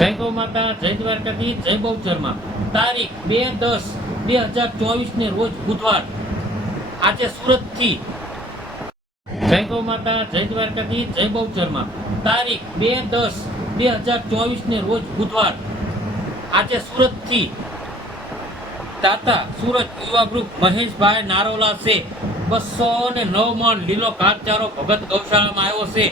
જય ગૌ માતા, જય દ્વારકાધીશ, જય બહુચરમાં. તારીખ 2/10/2024 ને રોજ બુધવાર. આજે સુરતથી જય ગૌ માતા, જય દ્વારકાધીશ, જય બહુચરમાં. તારીખ 2/10/2024 ને રોજ બુધવાર. આજે સુરતથી દાતા સુરત યુવા ગ્રુપ મહેશભાઈ નારોલા છે 209 મણ લીલો ઘાસચારો ભગત ગૌશાળામાં આવ્યો છે.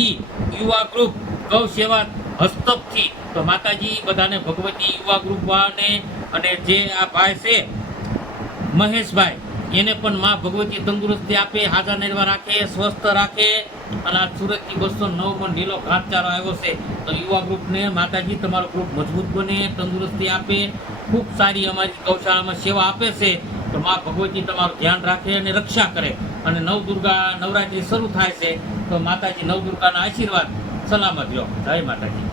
ઈ યુવા ગ્રુપ ગૌ સેવા હસ્તકથી. તો માતાજી બધાને ભગવતી યુવા ગ્રુપ વાળાને અને જે આ ભાઈ છે મહેશભાઈ એને પણ માં ભગવતી તંદુરસ્તી આપે, હાજર નિર્વા રાખે, સ્વસ્થ રાખે. અને આ સુરતથી 209 મણ લીલો ઘાસચારો આવ્યો છે. તો યુવા ગ્રુપને માતાજી તમારો ગ્રુપ મજબૂત બને, તંદુરસ્તી આપે, ખૂબ સારી અમારી ગૌશાળામાં સેવા આપે છે. તો માં ભગવતી તમારું ધ્યાન રાખે અને રક્ષા કરે. અને નવદુર્ગા નવરાત્રિ શરૂ થાય છે તો માતાજી નવદુર્ગાના આશીર્વાદ સલામત રહ્યો. જય માતાજી.